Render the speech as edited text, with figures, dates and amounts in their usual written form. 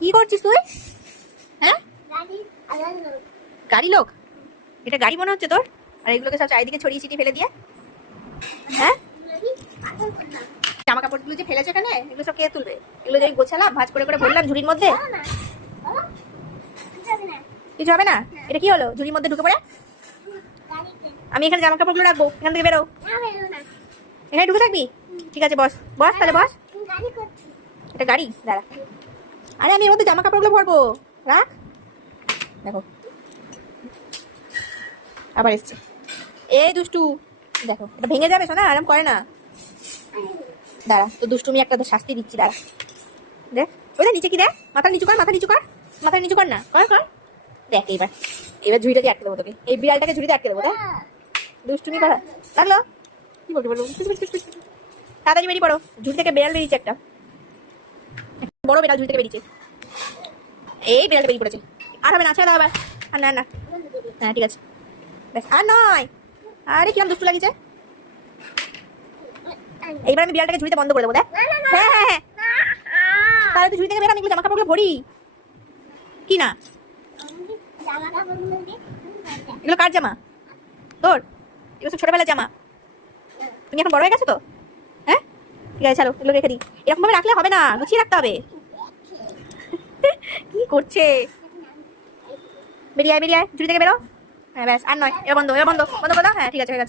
কি করছিস তুই? হ্যাঁ, গাড়ি লোক? এটা গাড়ি মনে হচ্ছে তোর? আর এগুলোকে সব চারিদিকে ছড়িয়ে ছিটিয়ে ফেলে দিয়ে। হ্যাঁ, জামা কাপড়গুলো যে ফেলেছে এখানে, এগুলো সব কে তুলবে? এগুলো যে গোছালাম, ভাঁজ করে করে ভরলাম ঝুড়ির মধ্যে। কিছু হবে না? এটা কি হলো ঝুড়ির মধ্যে ঢুকে পড়ে? আমি এখানে জামা কাপড়গুলো রাখবো, এখান থেকে বেরো। এখানে ঢুকে থাকবি? ঠিক আছে, বস বস, তাহলে বস। এটা গাড়ি? দাঁড়া। আরে আমি এর মধ্যে জামা কাপড়গুলো ভরবো, রাখ। দেখো আবার এসছে। এই দুষ্টু, দেখো এটা ভেঙে যাবে, শোনা আরাম করে না। দাঁড়া, তো দুষ্টুমি একটা শাস্তি দিচ্ছি, দাঁড়া। দেখ ওই নিচে কি, দেখ মাথা নিচু কর, মাথা নিচু কর, মাথা নিচু কর না, কর কর। দেখ এবার, এবার ঝুড়িটাকে আটকে দেবো তোকে, এই বিড়ালটাকে ঝুড়িতে আটকে দেবো। দেখ দুষ্টুমি করা লাগলো। কি বলবো বলবো, তাড়াতাড়ি বেরিয়ে পড়ো। ঝুড়ি থেকে বেড়াল বেরিয়েছে একটা, বড় বেড়াল ঝুড়ি থেকে বেরিয়েছে। এই বিড়ালটা বেরিয়ে পড়েছে। আর হবে না, ছেড়ে দাও আবার। আর না না, হ্যাঁ ঠিক আছে, ব্যাস আর নয়। আরে কিরম দুষ্টু লাগিছে। এইবার আমি বিড়ালটাকে ঝুড়িতে বন্ধ করে দেবো। দেখ, হ্যাঁ হ্যাঁ হ্যাঁ, তাহলে তুই ঝুড়ি থেকে বের, আমি জামা কাপড়গুলো ভরি। কি না, এগুলো কার জামা? তোর? এগুলো সব ছোটবেলার জামা, তুমি এখন বড় হয়ে গেছো তো। হ্যাঁ ঠিক আছে, ছাড়ো, এগুলো রেখে দিই। এরকম ভাবে রাখলে হবে না, গুছিয়ে রাখতে হবে। কি করছে? বেরিয়ে আয়, বেরিয়ে আয়, ঝুড়ি থেকে বেরো। হ্যাঁ ব্যাস, আর নয়, এবার বন্ধ, এবার বন্ধ, বন্ধ করে দাও। হ্যাঁ ঠিক আছে, হয়ে গেছে।